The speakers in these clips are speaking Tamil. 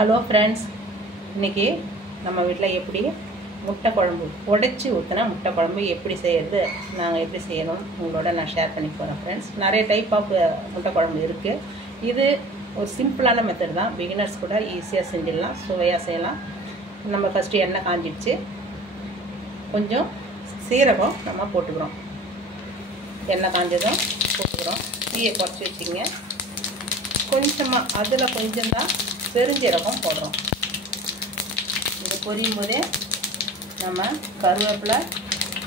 ஹலோ ஃப்ரெண்ட்ஸ், இன்றைக்கி நம்ம வீட்டில் எப்படி முட்டை குழம்பு உடைச்சி ஊற்றினா முட்டை குழம்பு எப்படி செய்கிறது, நாங்கள் எப்படி செய்யணும் உங்களோட நான் ஷேர் பண்ணி போகிறேன். ஃப்ரெண்ட்ஸ், நிறைய டைப் ஆஃப் முட்டை குழம்பு இருக்குது. இது ஒரு சிம்பிளான மெத்தட் தான். பிகினர்ஸ் கூட ஈஸியாக செஞ்சிடலாம், சுவையாக செய்யலாம். நம்ம ஃபஸ்ட்டு எண்ணெய் காஞ்சிடுச்சு, கொஞ்சம் சீரகம் நம்ம போட்டுக்கிறோம். எண்ணெய் காஞ்சதும் போட்டுக்கிறோம். தீயை குறைச்சி வச்சுங்க. கொஞ்சமாக அதில் கொஞ்சம் தான் பெருஞ்சீரகம் போடுறோம். இது பொரியும் போதே நம்ம கருவேப்பிலை,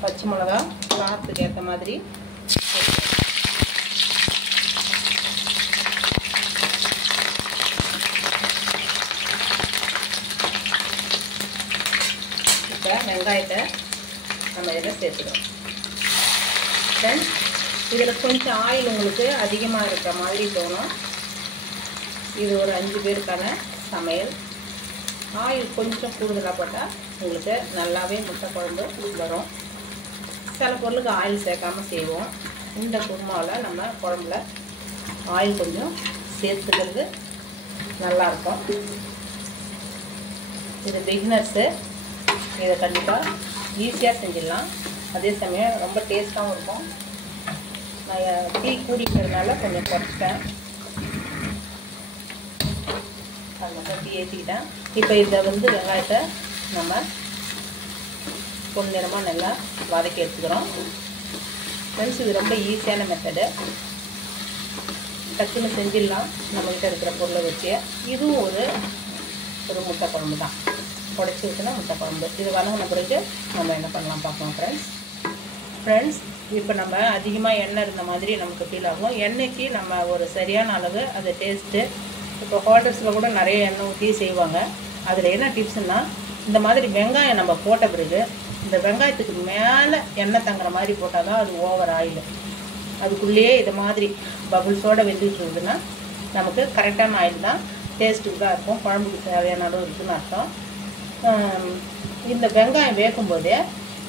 பச்சை மிளகா காரத்துக்கு ஏற்ற மாதிரி இப்போ வெங்காயத்தை நம்ம இதில் சேர்த்துக்கிறோம். தென் இதில் கொஞ்சம் ஆயில் உங்களுக்கு அதிகமாக இருக்கிற மாதிரி தோணும். இது ஒரு 5 பேருக்கான சமையல். ஆயில் கொஞ்சம் கூடுதலாக போட்டால் உங்களுக்கு நல்லாவே முட்டை குழம்பு வரும். சில பொருளுக்கு ஆயில் சேர்க்காமல் செய்வோம். இந்த குருமாவில் நம்ம குழம்புல ஆயில் கொஞ்சம் சேர்த்துக்கிறது நல்லாயிருக்கும். இது பிகினர்ஸு இதை கண்டிப்பாக ஈஸியாக செஞ்சிடலாம். அதே சமயம் ரொம்ப டேஸ்ட்டாகவும் இருக்கும். நான் டீ கூடிக்கிறதுனால கொஞ்சம் குறைச்சிட்டேன். டீ ஏற்றிக்கிட்டேன். இப்போ இதை வெங்காயத்தை நம்ம பொன்னிறமாக நல்லா வதக்கி எடுத்துக்கிறோம். ஃப்ரெண்ட்ஸ், இது ரொம்ப ஈஸியான மெத்தடு. டக்குன்னு செஞ்சிடலாம் நம்மகிட்ட இருக்கிற பொருளை வச்சு. இதுவும் ஒரு முட்டை குழம்பு தான். உடைச்சி ஊற்றினா முட்டை குழம்பு. இது வதங்கின பிறகு நம்ம என்ன பண்ணலாம் பார்க்கலாம். ஃப்ரெண்ட்ஸ், இப்போ நம்ம அதிகமாக எண்ணெய் இருந்த மாதிரி நமக்கு ஃபீல் ஆகும். எண்ணெய்க்கு நம்ம ஒரு சரியான அளவு அது டேஸ்ட்டு. இப்போ ஹோட்டல்ஸில் கூட நிறைய எண்ணெய் ஊற்றி செய்வாங்க. அதில் என்ன டிப்ஸ்னால், இந்த மாதிரி வெங்காயம் நம்ம போட்ட பிறகு இந்த வெங்காயத்துக்கு மேலே எண்ணெய் தங்குற மாதிரி போட்டால் தான் அது ஓவர் ஆயில். அதுக்குள்ளேயே இது மாதிரி பபுள்ஸோடு வெந்துட்டுருக்குதுன்னா நமக்கு கரெக்டான ஆயில் தான், டேஸ்ட்டுக்கு தான் இருக்கும். குழம்புக்கு தேவையான அளவு இருக்குதுன்னு அர்த்தம். இந்த வெங்காயம் வேகும்போதே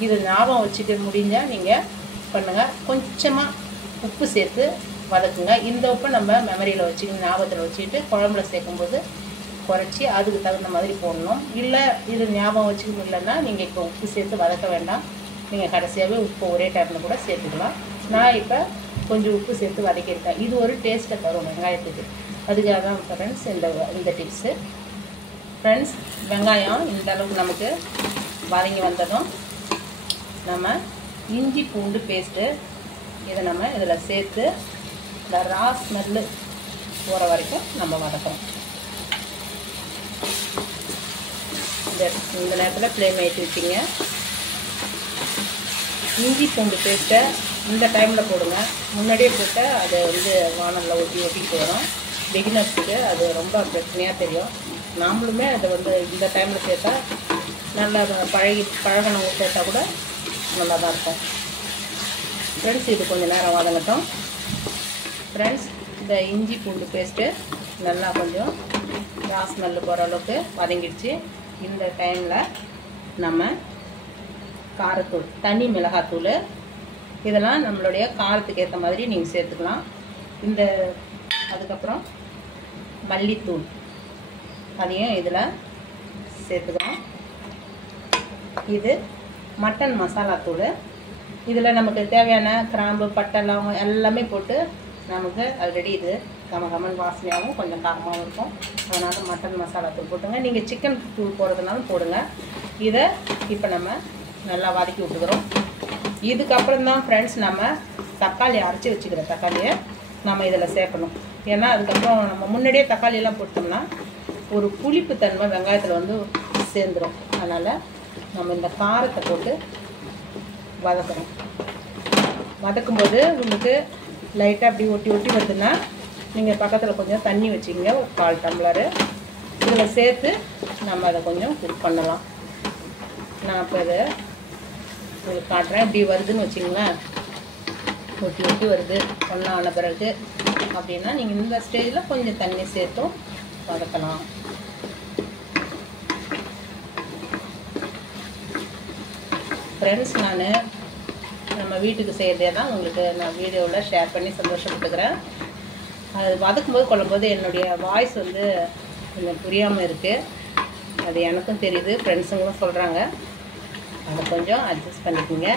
இது ஞாபகம் வச்சுக்க முடிஞ்சால் நீங்கள் பண்ணுங்கள். கொஞ்சமாக உப்பு சேர்த்து வதக்குங்க. இந்த உப்பை நம்ம மெமரியில் வச்சுக்கணும், ஞாபகத்தில் வச்சுக்கிட்டு குழம்புல சேர்க்கும்போது குறைச்சி அதுக்கு தகுந்த மாதிரி போடணும். இல்லை இது ஞாபகம் வச்சுக்கணும் இல்லைன்னா நீங்கள் இப்போ உப்பு சேர்த்து வதக்க வேண்டாம். நீங்கள் கடைசியாகவே உப்பு ஒரே டைமில் கூட சேர்த்துக்கலாம். நான் இப்போ கொஞ்சம் உப்பு சேர்த்து வதக்கியிருக்கேன். இது ஒரு டேஸ்ட்டை தரும் வெங்காயத்துக்கு. அதுக்காக தான் ஃப்ரெண்ட்ஸ் இந்த டிப்ஸு. ஃப்ரெண்ட்ஸ், வெங்காயம் இந்த அளவுக்கு நமக்கு வதங்கி வந்ததும் நம்ம இஞ்சி பூண்டு பேஸ்ட்டு இதை நம்ம இதில் சேர்த்து இந்த ரா ஸ்மெல்லு போகிற வரைக்கும் நம்ம வதக்கிறோம். இந்த நேரத்தில் ஃப்ளேம் ஏற்றி வச்சிங்க. இஞ்சி பூண்டு பேஸ்ட்டை இந்த டைமில் போடுங்க. முன்னாடியே போட்டால் அது வானலில் ஒட்டிட்டு வரும். பிகினர்ஸுக்கு அது ரொம்ப பிரச்சனையாக தெரியும். நாமளுமே அதை இந்த டைமில் சேர்த்தா நல்லா பழகினவங்க சேர்த்தா கூட நல்லா தான் இருக்கும். ஃப்ரெண்ட்ஸ், இது கொஞ்சம் நேரம் வதங்கட்டும். ஃப்ரெண்ட்ஸ், இந்த இஞ்சி பூண்டு பேஸ்ட்டு நல்லா கொஞ்சம் ரா ஸ்மெல்லு போகிற அளவுக்கு வதங்கிடுச்சு. இந்த டைமில் நம்ம காரத்தூள், தனி மிளகாத்தூள் இதெல்லாம் நம்மளுடைய காரத்துக்கு ஏற்ற மாதிரி நீங்கள் சேர்த்துக்கலாம். அதுக்கப்புறம் மல்லித்தூள் அதையும் இதில் சேர்த்துக்கிறோம். இது மட்டன் மசாலா தூள். இதில் நமக்கு தேவையான கிராம்பு, பட்டை, லவங்கம் எல்லாமே போட்டு நமக்கு ஆல்ரெடி இது கமகமன் வாசனையாகவும் கொஞ்சம் காரமாகவும் இருக்கும். அதனால் மட்டன் மசாலா தூள் போட்டுங்க. நீங்கள் சிக்கன் தூள் போடுறதுனாலும் போடுங்க. இதை இப்போ நம்ம நல்லா வதக்கி விட்டுக்கிறோம். இதுக்கப்புறம் தான் ஃப்ரெண்ட்ஸ் நம்ம தக்காளி அரைச்சி வச்சுக்கிற தக்காளியை நம்ம இதில் சேர்க்கணும். ஏன்னா அதுக்கப்புறம் நம்ம முன்னாடியே தக்காளியெல்லாம் போட்டோம்னா ஒரு புளிப்பு தன்மை வெங்காயத்தில் சேர்ந்துடும். அதனால் நம்ம இந்த காரத்தை போட்டு வதக்கணும். வதக்கும்போது உங்களுக்கு லைட்டாக அப்படி ஒட்டி வருதுன்னா நீங்கள் பக்கத்தில் கொஞ்சம் தண்ணி வச்சுக்கிங்க, ஒரு 1/4 டம்ளரு இதில் சேர்த்து நம்ம அதை கொஞ்சம் குக் பண்ணலாம். நான் இப்போ இதை உங்களுக்கு காட்டுறேன். இப்படி வருதுன்னு வச்சுங்களேன், ஒட்டி வருது ஒன்றா ஆன பிறகு அப்படின்னா நீங்கள் இந்த ஸ்டேஜில் கொஞ்சம் தண்ணி சேர்த்தும் வதக்கலாம். ஃப்ரெண்ட்ஸ், நம்ம வீட்டுக்கு செய்கிறதே தான் உங்களுக்கு நான் வீடியோவில் ஷேர் பண்ணி சந்தோஷப்பட்டுக்கிறேன். அது வதக்கும்போது கொள்ளும்போது என்னுடைய வாய்ஸ் கொஞ்சம் புரியாமல் இருக்குது. அது எனக்கும் தெரியுது, ஃப்ரெண்ட்ஸுங்களும் சொல்கிறாங்க. அதை கொஞ்சம் அட்ஜஸ்ட் பண்ணிக்கோங்க.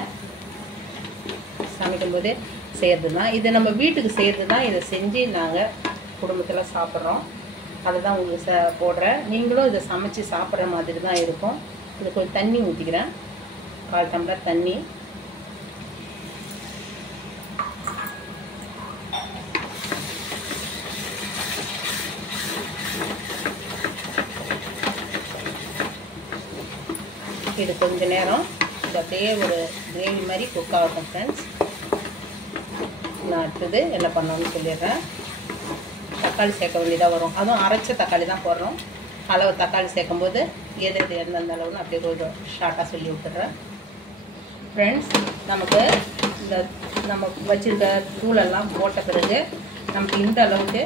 சமைக்கும்போதே செய்கிறது தான் இது, நம்ம வீட்டுக்கு செய்கிறது தான். இதை செஞ்சு நாங்கள் குடும்பத்தில் சாப்பிட்றோம். அதை தான் உங்களுக்கு போடுறேன். நீங்களும் இதை சமைச்சு சாப்பிட்ற மாதிரி தான் இருக்கும். இது கொஞ்சம் தண்ணி ஊற்றிக்கிறேன், 1/4 டம்ளர் தண்ணி. இது கொஞ்சம் நேரம் இது அப்படியே ஒரு கிரேவி மாதிரி குக் ஆகும் ஃப்ரெண்ட்ஸ். நான் அடுத்தது என்ன பண்ணணும்னு சொல்லிடுறேன். தக்காளி சேர்க்க வேண்டியதாக வரும். அதுவும் அரைச்ச தக்காளி தான் போடுறோம். அளவு தக்காளி சேர்க்கும்போது எது எந்தெந்த அளவுன்னு அப்படியே கொஞ்சம் ஷார்ட்டாக சொல்லி விட்டுறேன் ஃப்ரெண்ட்ஸ். நமக்கு இந்த நம்ம வச்சுருக்க தூளெல்லாம் போட்ட பிறகு நமக்கு இந்த அளவுக்கு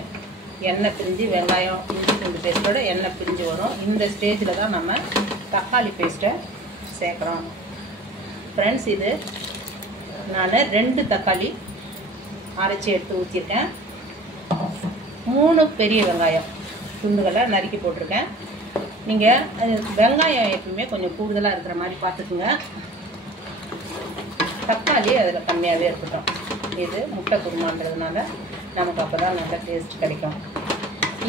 எண்ணெய் பிரிஞ்சு, வெங்காயம் இஞ்சி பூண்டு பேஸ்ட்டோட எண்ணெய் பிரிஞ்சு வரும். இந்த ஸ்டேஜில் தான் நம்ம தக்காளி பேஸ்ட்டை சேர்க்குறோம் ஃப்ரெண்ட்ஸ். இது நான் 2 தக்காளி அரைச்சி எடுத்து ஊற்றிருக்கேன். 3 பெரிய வெங்காயம் துண்டுகளை நறுக்கி போட்டிருக்கேன். நீங்கள் வெங்காயம் எப்பவுமே கொஞ்சம் கூடுதலாக இருக்கிற மாதிரி பார்த்துக்குங்க. தக்காளி அதில் கம்மியாகவே இருக்கட்டும். இது முட்டை குருமான்றதுனால நமக்கு அப்போ தான் நல்ல டேஸ்ட் கிடைக்கும்.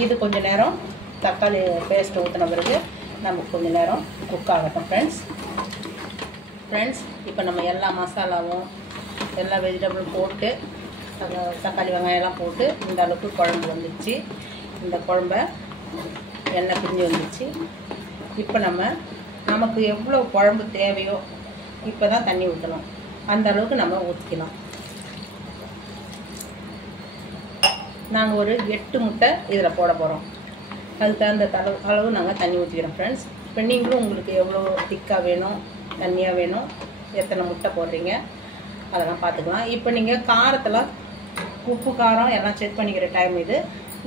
இது கொஞ்சம் நேரம் தக்காளி பேஸ்ட் ஊற்றின பிறகு நமக்கு கொஞ்சம் நேரம் குக் ஆகட்டும் ஃப்ரெண்ட்ஸ். இப்போ நம்ம எல்லா மசாலாவும் எல்லா வெஜிடபிளும் போட்டு தக்காளி வெங்காயம்லாம் போட்டு இந்த அளவுக்கு குழம்பு வந்துடுச்சு. இந்த குழம்ப எண்ணெய் பிரிஞ்சு வந்துடுச்சு. இப்போ நமக்கு எவ்வளோ குழம்பு தேவையோ இப்போ தான் தண்ணி ஊற்றணும். அந்த அளவுக்கு நம்ம ஊற்றிக்கலாம். நாங்கள் ஒரு 8 முட்டை இதில் போட போகிறோம். அதுக்கு தகுந்த அளவு நாங்கள் தண்ணி ஊற்றிக்கிறோம் ஃப்ரெண்ட்ஸ். இப்போ நீங்களும் உங்களுக்கு எவ்வளோ திக்காக வேணும், தண்ணியாக வேணும், எத்தனை முட்டை போடுறீங்க அதெல்லாம் பார்த்துக்கலாம். இப்போ நீங்கள் காரத்தில் உப்பு காரம் எல்லாம் செக் பண்ணிக்கிற டைம் இது.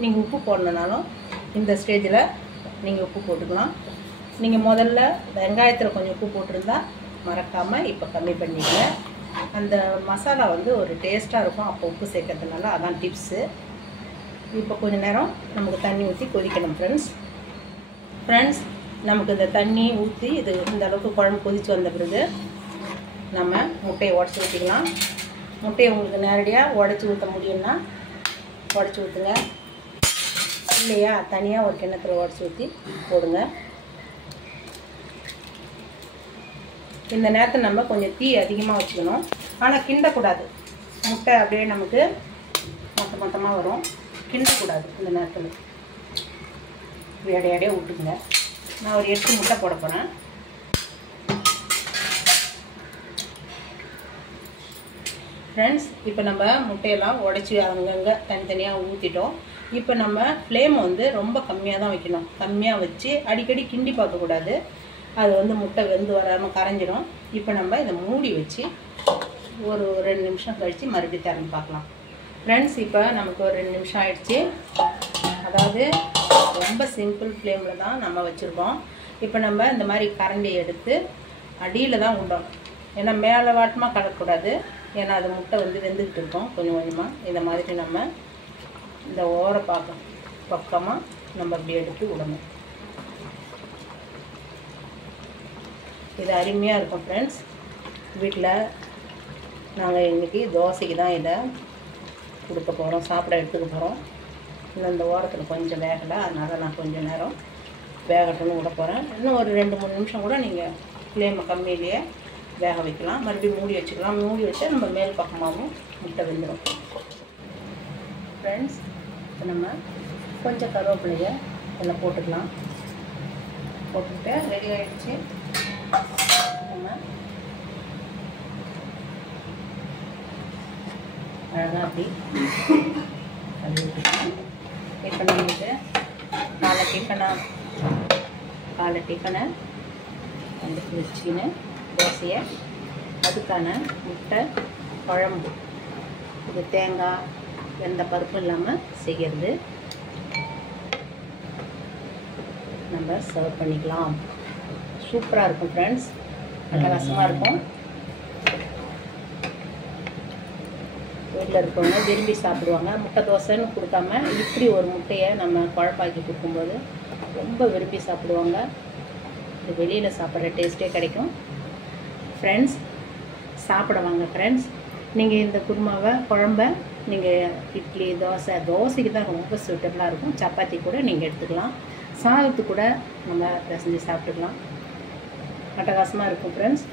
நீங்கள் உப்பு போடணுன்னாலும் இந்த ஸ்டேஜில் நீங்கள் உப்பு போட்டுக்கலாம். நீங்கள் முதல்ல வெங்காயத்தில் கொஞ்சம் உப்பு போட்டிருந்தா மறக்காமல் இப்போ கம்மி பண்ணிக்கங்க. அந்த மசாலா வந்து ஒரு டேஸ்ட்டாக இருக்கும் அப்போ உப்பு சேர்க்கறதுனால, அதான் டிப்ஸு. இப்போ கொஞ்சம் நேரம் நமக்கு தண்ணி ஊற்றி கொதிக்கணும் ஃப்ரெண்ட்ஸ். நமக்கு இந்த தண்ணி ஊற்றி இது இந்த அளவுக்கு குழம்பு கொதித்து வந்த பிறகு நம்ம முட்டையை உடச்சி ஊற்றிக்கலாம். முட்டையை உங்களுக்கு நேரடியாக உடச்சி ஊற்ற முடியும்னா உடச்சி ஊற்றுங்க. இல்லையா தனியாக ஒரு கிண்ணத்தில் உடச்சி ஊற்றி போடுங்க. இந்த நேரத்தில் நம்ம கொஞ்சம் தீ அதிகமாக வச்சுக்கணும். ஆனால் கிண்டக்கூடாது. முட்டை அப்படியே நமக்கு மொத்தமாக வரும். கிண்டக்கூடாது. இந்த நேரத்தில் இடையே விட்டுக்குங்க. நான் ஒரு 8 முட்டை போட போகிறேன். ஃப்ரெண்ட்ஸ், இப்போ நம்ம முட்டையெல்லாம் உடச்சி அங்கங்கே தனித்தனியாக ஊற்றிட்டோம். இப்போ நம்ம ஃப்ளேமை வந்து ரொம்ப கம்மியாக தான் வைக்கணும். கம்மியாக வச்சு அடிக்கடி கிண்டி பார்க்கக்கூடாது. அது வந்து முட்டை வெந்து வராமல் கரைஞ்சிடும். இப்போ நம்ம இதை மூடி வச்சு ஒரு 2 நிமிஷம் கழித்து மறுபடியும் திறந்து பார்க்கலாம் ஃப்ரெண்ட்ஸ். இப்போ நமக்கு ஒரு 2 நிமிஷம் ஆயிடுச்சு. அதாவது ரொம்ப சிம்பிள் ஃப்ளேமில் தான் நம்ம வச்சுருக்கோம். இப்போ நம்ம இந்த மாதிரி கரண்டி எடுத்து அடியில் தான் உண்டோம். ஏன்னா மேலே வாட்டமாக கலக்கக்கூடாது. ஏன்னா அது முட்டை வந்து வெந்துக்கிட்டு இருக்கும் கொஞ்சம் கொஞ்சமாக. இந்த மாதிரி நம்ம இந்த ஓர பக்கமாக நம்ம அப்படி எடுத்து விடணும். இது அருமையாக இருக்கும் ஃப்ரெண்ட்ஸ். வீட்டில் நாங்கள் இன்றைக்கி தோசைக்கு தான் இதை கொடுக்க போகிறோம், சாப்பிட எடுத்துக்க போகிறோம். இன்னும் இந்த ஓரத்தில் கொஞ்சம் வேகலை, அதனால் நான் கொஞ்சம் நேரம் வேகட்டும்னு விட போகிறேன். இன்னும் ஒரு 2-3 நிமிஷம் கூட நீங்கள் ஃப்ளேமை கம்மியிலேயே வேக வைக்கலாம். மறுபடியும் மூடி வச்சுக்கலாம். மூடி வச்சா நம்ம மேல் பக்கமாகவும் முட்டை வெந்துடும் ஃப்ரெண்ட்ஸ். இப்போ நம்ம கொஞ்சம் கருவேப்பிலையை எல்லாம் போட்டுக்கலாம். போட்டுக்கிட்டு ரெடி ஆகிடுச்சு. நம்ம அழகாக அப்படி கழுவிட்டுக்கலாம். இப்போ நம்மளுக்கு காலை டிஃபனை வந்து வச்சுக்கின்னு தோசையை அதுக்கான முட்டை குழம்பு, இது தேங்காய் எந்த பருப்பும் இல்லாமல் செய்கிறது, நம்ம சர்வ் பண்ணிக்கலாம். சூப்பராக இருக்கும் ஃப்ரெண்ட்ஸ். நல்ல ரசமாக இருக்கும். வீட்டில் இருக்கவங்க விரும்பி சாப்பிடுவாங்க. முட்டை தோசைன்னு கொடுக்காம இப்படி ஒரு முட்டையை நம்ம குழப்பாக்கி கொடுக்கும்போது ரொம்ப விரும்பி சாப்பிடுவாங்க. இது வெளியில் சாப்பிட்ற டேஸ்ட்டே கிடைக்கும். ஃப்ரெண்ட்ஸ், சாப்பிட வாங்க ஃப்ரெண்ட்ஸ். நீங்கள் இந்த குருமாவை குழம்ப நீங்கள் இட்லி தோசைக்கு தான் ரொம்ப சூட்டபுளாக இருக்கும். சப்பாத்தி கூட நீங்கள் எடுத்துக்கலாம், சாதத்துக்கு கூட நம்ம பிசைஞ்சு சாப்பிட்டுக்கலாம். அட்டகாசமாக இருக்கும் ஃப்ரெண்ட்ஸ்.